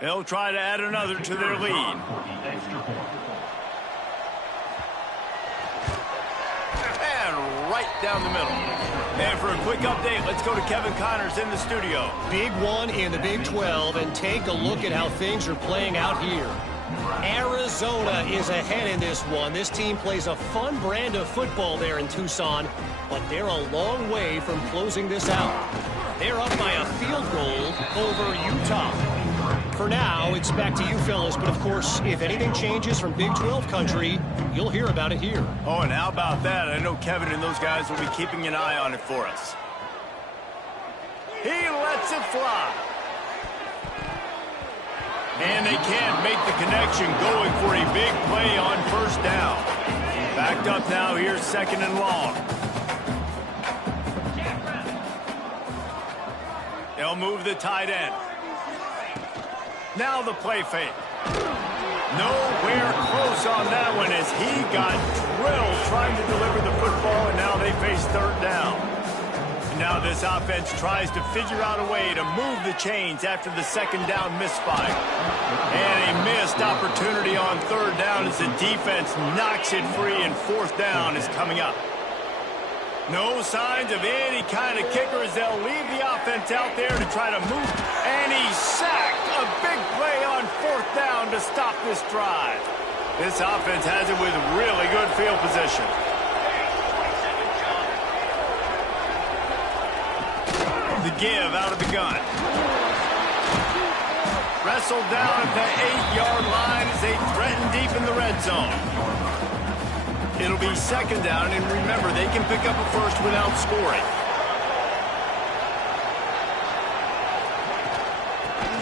They'll try to add another to their lead. And right down the middle. And for a quick update, let's go to Kevin Connors in the studio. Big one in the Big 12, and take a look at how things are playing out here. Arizona is ahead in this one. This team plays a fun brand of football there in Tucson, but they're a long way from closing this out. They're up by a field goal over Utah. For now, it's back to you fellas, but of course, if anything changes from Big 12 country, you'll hear about it here. Oh, and how about that? I know Kevin and those guys will be keeping an eye on it for us. He lets it fly. And they can't make the connection, going for a big play on first down. Backed up now, here's second and long. They'll move the tight end. Now the play fake. Nowhere close on that one as he got drilled trying to deliver the football, and now they face third down. And now this offense tries to figure out a way to move the chains after the second down misfire. And a missed opportunity on third down as the defense knocks it free, and fourth down is coming up. No signs of any kind of kicker as they'll leave the offense out there to try to move. And he's sacked. A big play on fourth down to stop this drive. This offense has it with really good field position. The give out of the gun. Wrestled down at the 8-yard line as they threaten deep in the red zone. It'll be second down, and remember, they can pick up a first without scoring.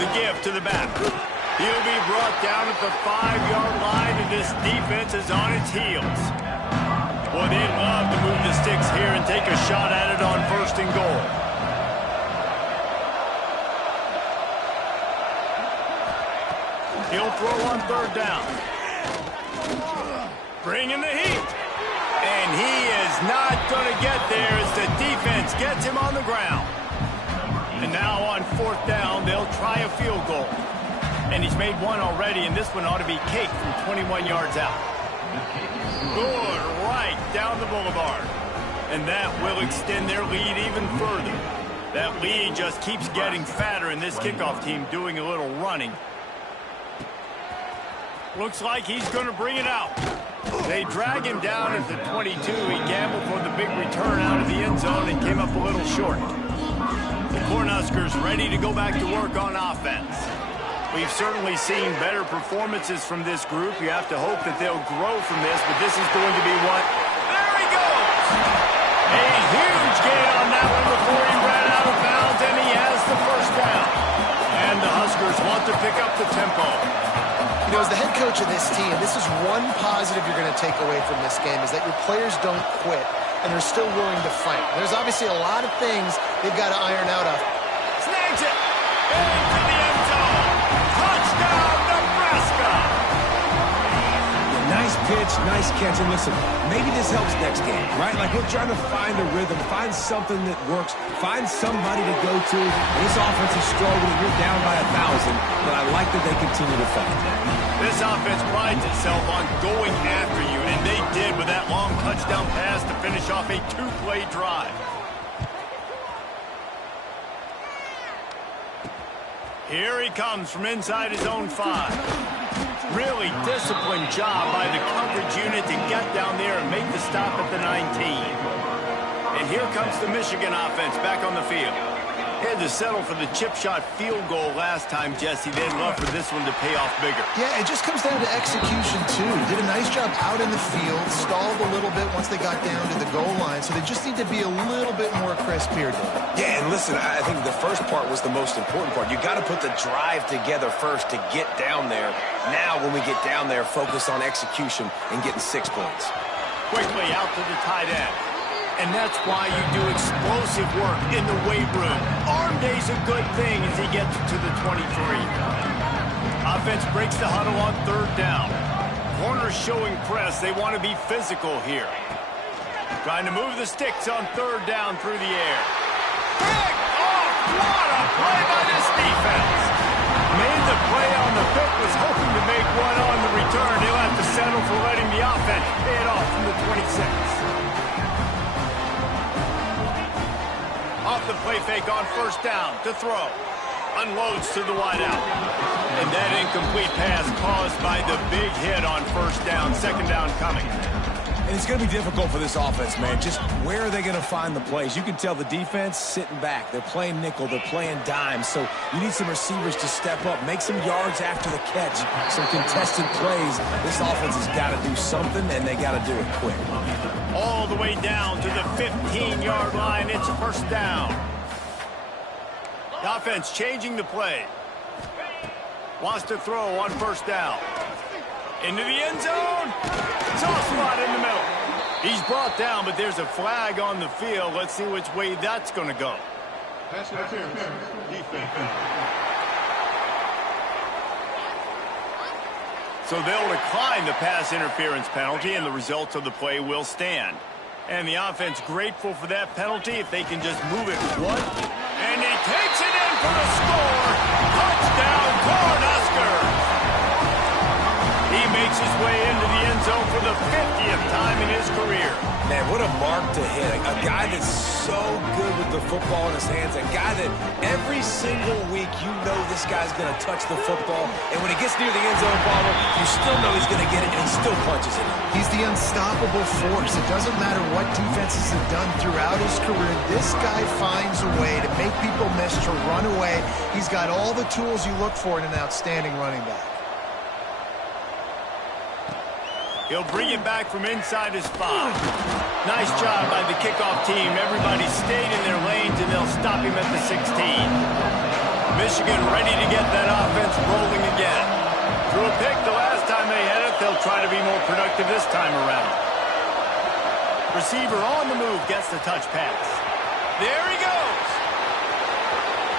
The give to the back. He'll be brought down at the 5-yard line, and this defense is on its heels. Boy, they'd love to move the sticks here and take a shot at it on first and goal. He'll throw on third down. Bringing the heat. And he is not going to get there as the defense gets him on the ground. And now on fourth down, they'll try a field goal. And he's made one already, and this one ought to be cake from 21 yards out. Good right down the boulevard. And that will extend their lead even further. That lead just keeps getting fatter, and this kickoff team doing a little running. Looks like he's going to bring it out. They drag him down at the 22. He gambled for the big return out of the end zone and came up a little short. The Cornhuskers ready to go back to work on offense. We've certainly seen better performances from this group. You have to hope that they'll grow from this, but this is going to be what... There he goes! A huge gain on that one before he ran out of bounds, and he has the first down. And the Huskers want to pick up the tempo. You know, as the head coach of this team, this is one positive you're going to take away from this game, is that your players don't quit and they're still willing to fight. There's obviously a lot of things they've got to iron out of. Snags it! Into the end zone! Touchdown, Nebraska! Nice pitch, nice catch, and listen, maybe this helps next game, right? Like we're trying to find a rhythm, find something that works, find somebody to go to. And this offense is struggling. You're down by 1,000, but I like that they continue to fight. This offense prides itself on going after you, and they did with that long touchdown pass to finish off a two-play drive. Here he comes from inside his own 5. Really disciplined job by the coverage unit to get down there and make the stop at the 19. And here comes the Michigan offense back on the field. Had to settle for the chip shot field goal last time, Jesse. They'd love for this one to pay off bigger. Yeah, it just comes down to execution, too. Did a nice job out in the field, stalled a little bit once they got down to the goal line, so they just need to be a little bit more crisp here, Dave. Yeah, and listen, I think the first part was the most important part. You got to put the drive together first to get down there. Now, when we get down there, focus on execution and getting 6 points. Quickly out to the tight end. And that's why you do explosive work in the weight room. Arm day's a good thing as he gets to the 23. Offense breaks the huddle on 3rd down. Corners showing press. They want to be physical here. Trying to move the sticks on 3rd down through the air. Pick off! What a play by this defense! Made the play on the pick, was hoping to make one on the return. He'll have to settle for letting the offense pay it off from the 26. Off the play fake on 1st down to throw. Unloads to the wideout. And that incomplete pass caused by the big hit on 1st down. 2nd down coming. And it's going to be difficult for this offense, man. Just where are they going to find the plays? You can tell the defense sitting back. They're playing nickel. They're playing dime. So you need some receivers to step up, make some yards after the catch, some contested plays. This offense has got to do something, and they got to do it quick. All the way down to the 15-yard line. It's 1st down. The offense changing the play. Wants to throw on 1st down. Into the end zone. Soft spot in the middle. He's brought down, but there's a flag on the field. Let's see which way that's going to go. Pass interference. Defense. So they'll decline the pass interference penalty, and the results of the play will stand. And the offense grateful for that penalty if they can just move it one. And he takes it in for the score. Touchdown, Cornhuskers. He makes his way into the end zone for the 50th time in his career. Man, what a mark to hit. A guy that's so good with the football in his hands. A guy that every single week you know this guy's going to touch the football. And when he gets near the end zone, Palmer, you still know he's going to get it, and he still punches it. He's the unstoppable force. It doesn't matter what defenses have done throughout his career. This guy finds a way to make people miss, to run away. He's got all the tools you look for in an outstanding running back. He'll bring it back from inside his 5. Nice job by the kickoff team. Everybody stayed in their lanes, and they'll stop him at the 16. Michigan ready to get that offense rolling again. Threw a pick the last time they had it. They'll try to be more productive this time around. Receiver on the move gets the touch pass. There he goes.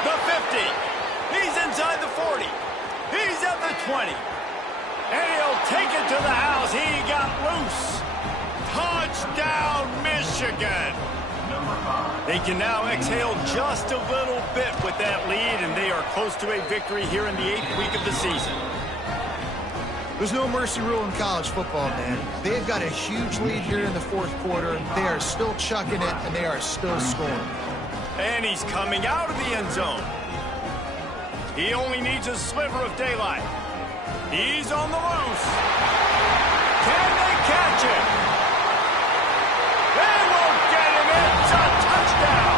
The 50. He's inside the 40. He's at the 20. And he'll take it to the house. He got loose. Touchdown, Michigan. They can now exhale just a little bit with that lead, and they are close to a victory here in the 8th week of the season. There's no mercy rule in college football, man. They've got a huge lead here in the 4th quarter. They are still chucking it, and they are still scoring. And he's coming out of the end zone. He only needs a sliver of daylight. He's on the loose. Can they catch it? They won't get him. It's a touchdown.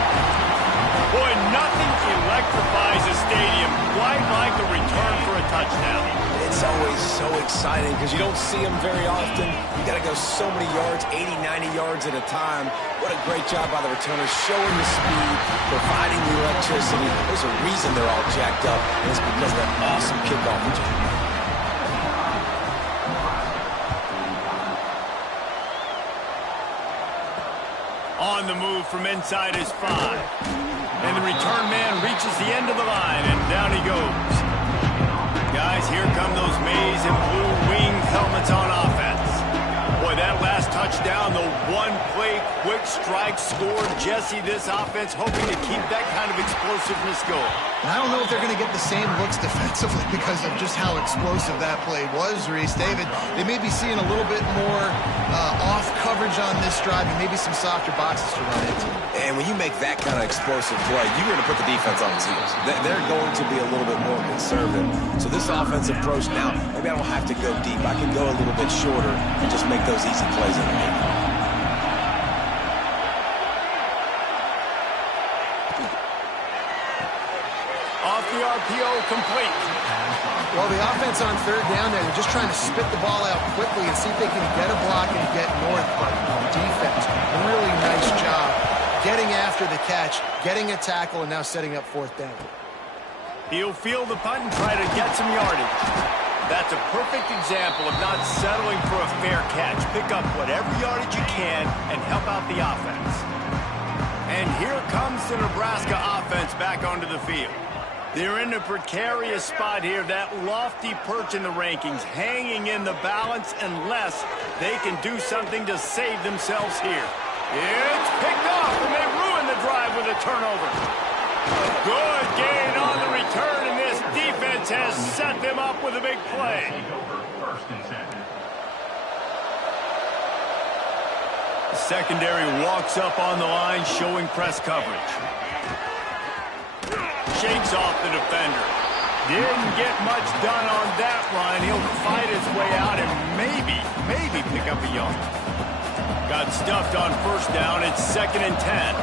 Boy, nothing electrifies a stadium quite like a return for a touchdown. It's always so exciting because you don't see them very often. You got to go so many yards, 80, 90 yards at a time. What a great job by the returners, showing the speed, providing the electricity. There's a reason they're all jacked up, and it's because of that awesome kickoff return. On the move from inside his 5. And the return man reaches the end of the line, and down he goes. Guys, here come those maize and blue winged helmets on offense. Boy, that last touchdown, the one-play quick strike scored. Jesse, this offense hoping to keep that kind of explosiveness going. And I don't know if they're going to get the same looks defensively because of just how explosive that play was, Reese. David, they may be seeing a little bit more off coverage on this drive and maybe some softer boxes to run into. And when you make that kind of explosive play, you're going to put the defense on its heels. They're going to be a little bit more conservative. So this offensive approach now, maybe I don't have to go deep. I can go a little bit shorter and just make those easy plays underneath. Off the RPO, complete. Well, the offense on third down there, they're just trying to spit the ball out quickly and see if they can get a block and get north. But defense, really nice job getting after the catch, getting a tackle, and now setting up fourth down. He'll field the punt and try to get some yardage. That's a perfect example of not settling for a fair catch. Pick up whatever yardage you can and help out the offense. And here comes the Nebraska offense back onto the field. They're in a precarious spot here, that lofty perch in the rankings, hanging in the balance unless they can do something to save themselves here. It's picked off, and they ruin the drive with a turnover. Good gain on the return, and this defense has set them up with a big play. The secondary walks up on the line, showing press coverage. Shakes off the defender. Didn't get much done on that run. He'll fight his way out and maybe pick up a yard. Got stuffed on first down. It's 2nd and 10.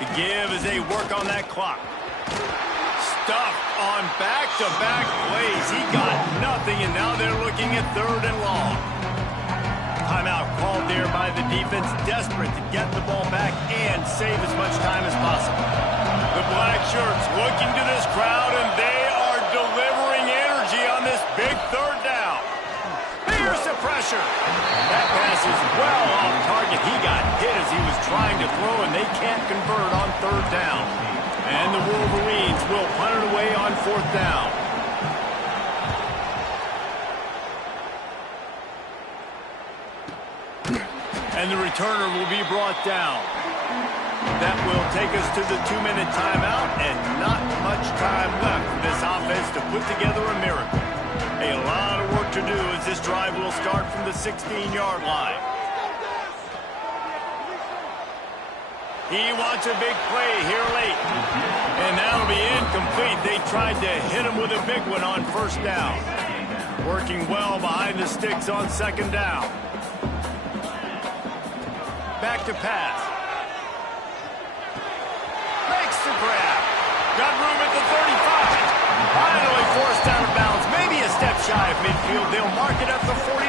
The give as they work on that clock. Stuffed on back-to-back plays. He got nothing, and now they're looking at 3rd and long. Timeout called there by the defense, desperate to get the ball back and save as much time as possible. The black shirts looking to this crowd, and they are delivering energy on this big 3rd down. Here's the pressure. That pass is well off target. He got hit as he was trying to throw, and they can't convert on 3rd down. And the Wolverines will punt it away on 4th down. And the returner will be brought down. That will take us to the 2-minute timeout, and not much time left for this offense to put together a miracle. A lot of work to do as this drive will start from the 16-yard line. He wants a big play here late. And that'll be incomplete. They tried to hit him with a big one on 1st down. Working well behind the sticks on 2nd down. Back to pass. Makes the grab. Got room at the 35. Finally forced out of bounds. Maybe a step shy of midfield. They'll mark it at the 49.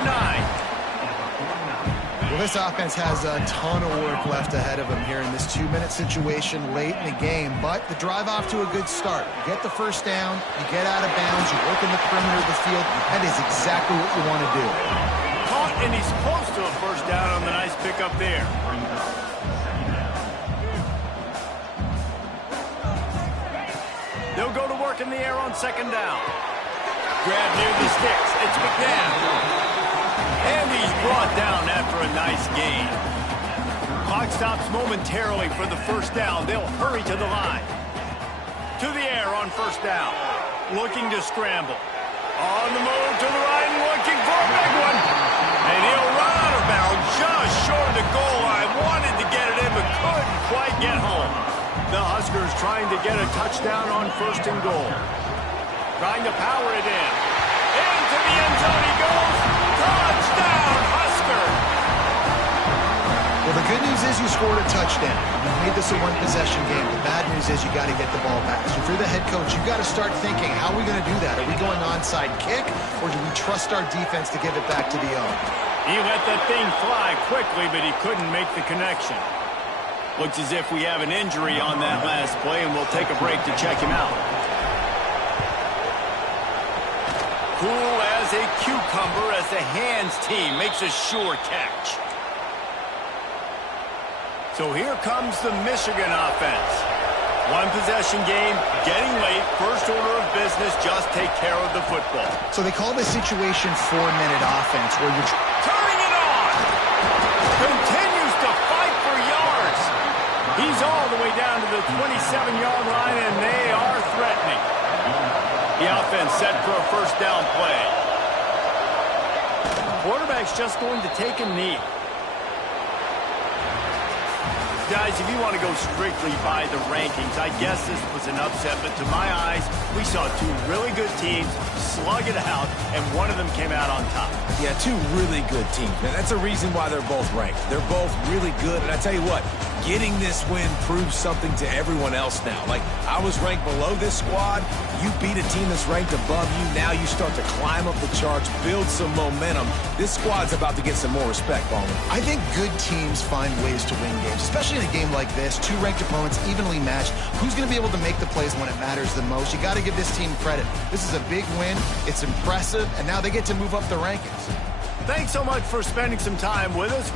Well, this offense has a ton of work left ahead of them here in this 2-minute situation late in the game. But the drive off to a good start. You get the 1st down. You get out of bounds. You work in the perimeter of the field. That is exactly what you want to do. Caught, and he's close to a 1st down on the nice pickup there. They'll go to work in the air on 2nd down. Grab near the sticks. It's McNabb. And he's brought down after a nice gain. Clock stops momentarily for the 1st down. They'll hurry to the line. To the air on 1st down. Looking to scramble. On the move to the right and looking for a big one. And he'll run out of bounds just short of the goal line. Wanted to get it in but couldn't quite get home. The Huskers trying to get a touchdown on 1st and goal. Trying to power it in. Into the end zone he goes. Touchdown, Husker! Well, the good news is you scored a touchdown. You made this a one-possession game. The bad news is you got to get the ball back. So if you're the head coach, you've got to start thinking, how are we going to do that? Are we going onside kick, or do we trust our defense to give it back to the owner? He let that thing fly quickly, but he couldn't make the connection. Looks as if we have an injury on that last play, and we'll take a break to check him out. Cool as a cucumber as the hands team makes a sure catch. So here comes the Michigan offense. One possession game, getting late, first order of business, just take care of the football. So they call this situation 4-minute offense, where you're turning it on. Continues to fight for yards. He's all the way down to the 27-yard line, and they are threatening. The offense set for a first down play. Quarterback's just going to take a knee. Guys, if you want to go strictly by the rankings, I guess this was an upset, but to my eyes, we saw two really good teams slug it out, and one of them came out on top. Yeah, two really good teams. Man, that's a reason why they're both ranked. They're both really good, and I tell you what, getting this win proves something to everyone else now. Like, I was ranked below this squad. You beat a team that's ranked above you. Now you start to climb up the charts, build some momentum. This squad's about to get some more respect, Ballman. I think good teams find ways to win games, especially in a game like this. Two ranked opponents, evenly matched. Who's going to be able to make the plays when it matters the most? You got to give this team credit. This is a big win. It's impressive, and now they get to move up the rankings. Thanks so much for spending some time with us.